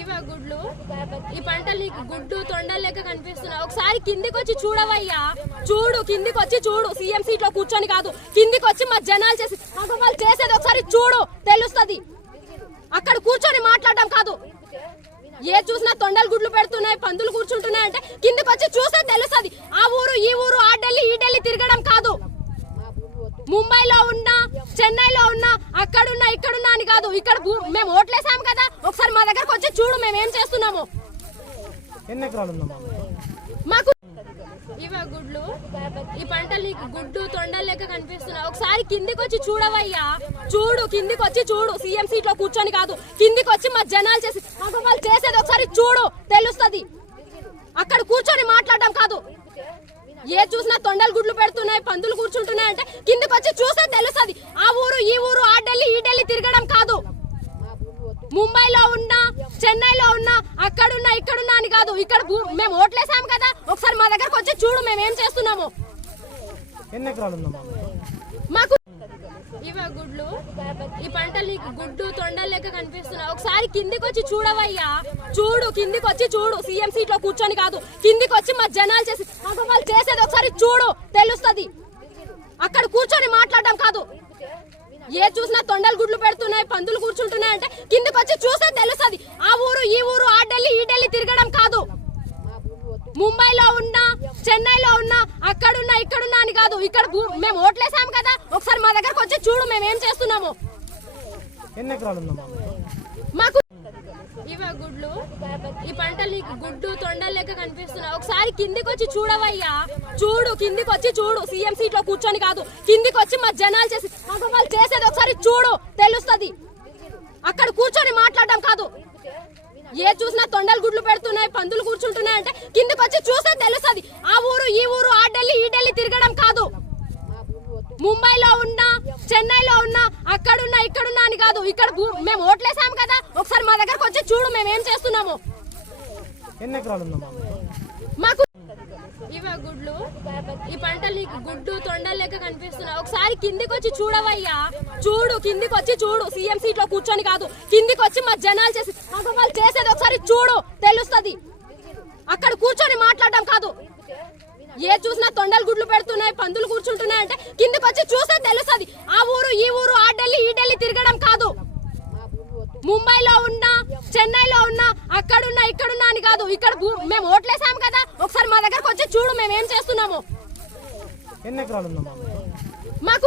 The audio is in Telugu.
ఇవా గుడ్లు ఈ పంటలు నీకు గుడ్డు తొండలు లెక్క కనిపిస్తున్నావు. ఒకసారి కిందికి వచ్చి చూడవయ్యా, చూడు కిందికి వచ్చి చూడు. సీఎం సీట్ లో కూర్చొని కాదు, కిందికి వచ్చి మా జనాలు చేసి వాళ్ళు చేసేది ఒకసారి చూడు, తెలుస్తుంది. అక్కడ కూర్చొని మాట్లాడడం కాదు. ఏ చూసినా తొండలు గుడ్లు పెడుతున్నాయి, పందులు కూర్చుంటున్నాయి అంటే కిందికి వచ్చి చూస్తే తెలుస్తుంది. ఆ ఊరు ఈ ఊరు, ఆ ఢిల్లీ ఈ ఢిల్లీ తిరగడం కాదు. ముంబైలో ఉన్నా, చెన్నైలో ఉన్నా, అక్కడున్నా ఇక్కడున్నా అని కాదు. ఇక్కడ మేము ఓట్లేసాం కదా, ఒకసారి మా దగ్గరకు వచ్చి చూడు మేము ఏం చేస్తున్నాము. మాకు ఇవా గుడ్లు ఈ పంటలు నీకు గుడ్డు తొండలు లెక్క కనిపిస్తున్నావు. ఒకసారి కిందికి వచ్చి చూడవయ్యా, చూడు కిందికి వచ్చి చూడు. సీఎం సీట్ లో కూర్చొని కాదు, కిందికి వచ్చి మా జనాలు చేసి వాళ్ళు చేసేది ఒకసారి చూడు, తెలుస్తుంది. అక్కడ కూర్చొని మాట్లాడడం కాదు. ఏ చూసినా తొండలు గుడ్లు పెడుతున్నాయి, పందులు కూర్చుంటున్నాయి అంటే కిందికి వచ్చి చూస్తే తెలుస్తుంది. ఆ ఊరు ఈ ఊరు, ఆ ఢిల్లీ ఈ ఢిల్లీ తిరగడం కాదు. ముంబైలో ఉన్నా, చెన్నైలో ఉన్నా, అక్కడున్నా ఇక్కడున్నా అని కాదు. ఇక్కడ మేము ఓట్లేసాం కదా, ఒకసారి మా దగ్గరకు వచ్చి చూడు మేము ఏం చేస్తున్నాము. మాకు ఇవా గుడ్లు ఈ పంటలు నీకు గుడ్డు తొండలు లెక్క కనిపిస్తున్నావు. ఒకసారి కిందికి వచ్చి చూడవయ్యా, చూడు కిందికి వచ్చి చూడు. సీఎం సీట్ లో కూర్చొని కాదు, కిందికి వచ్చి మా జనాలు చేసి వాళ్ళు చేసేది ఒకసారి చూడు, తెలుస్తుంది. అక్కడ కూర్చొని మాట్లాడడం కాదు. ఏ చూసినా తొండలు గుడ్లు పెడుతున్నాయి, పందులు కూర్చుంటున్నాయి అంటే కిందికి వచ్చి చూస్తే తెలుస్తుంది. ఆ ఊరు ఈ ఊరు, ఆ ఢిల్లీ ఈ ఢిల్లీ తిరగడం కాదు. ముంబైలో ఉన్నా, చెన్నైలో ఉన్నా, అక్కడున్నా ఇక్కడున్నా అని కాదు. ఇక్కడ మేము ఓట్లేసాం కదా, ఒకసారి మా దగ్గరకు వచ్చి చూడు మేము ఏం చేస్తున్నాము. మాకు ఇవా గుడ్లు ఈ పంటలు నీకు గుడ్డు తొండలు లెక్క కనిపిస్తున్నావు. ఒకసారి కిందికి వచ్చి చూడవయ్యా, చూడు కిందికి వచ్చి చూడు. సీఎం సీట్ లో కూర్చొని కాదు, కిందికి వచ్చి మా జనాలు చేసి వాళ్ళు చేసేది ఒకసారి చూడు, తెలుస్తుంది. అక్కడ కూర్చొని మాట్లాడడం కాదు. ఏ చూసినా తొండలు గుడ్లు పెడుతున్నాయి, పందులు కూర్చుంటున్నాయి అంటే కిందికి వచ్చి చూస్తే తెలుస్తుంది. ఆ ఊరు ఈ ఊరు, ఆ ఢిల్లీ ఈ ఢిల్లీ తిరగడం కాదు. ముంబైలో ఉన్నా, చెన్నైలో ఉన్నా, అక్కడున్నా ఇక్కడున్నా అని కాదు. ఇక్కడ మేము ఓట్లేసాం కదా, ఒకసారి మా దగ్గరకు వచ్చి చూడు మేము ఏం చేస్తున్నాము. మాకు ఇవా గుడ్లు ఈ పంటలు నీకు గుడ్డు తొండలు లెక్క కనిపిస్తున్నావు. ఒకసారి కిందికి వచ్చి చూడవయ్యా, చూడు కిందికి వచ్చి చూడు. సీఎం సీట్ లో కూర్చొని కాదు, కిందికి వచ్చి మా జనాలు చేసి వాళ్ళు చేసేది ఒకసారి చూడు, తెలుస్తుంది. అక్కడ కూర్చొని మాట్లాడడం కాదు. ఏ చూసినా తొండలు గుడ్లు పెడుతున్నాయి, పందులు కూర్చుంటున్నాయి అంటే కిందికి వచ్చి చూస్తే తెలుస్తుంది. ఆ ఊరు ఈ ఊరు, ఆ ఢిల్లీ ఈ ఢిల్లీ తిరగడం కాదు. ముంబైలో ఉన్నా, చెన్నైలో ఉన్నా, అక్కడున్నా ఇక్కడున్నా అని కాదు. ఇక్కడ మేము ఓట్లేసాం కదా, ఒకసారి మా దగ్గరకు వచ్చి చూడు మేము ఏం చేస్తున్నాము. మాకు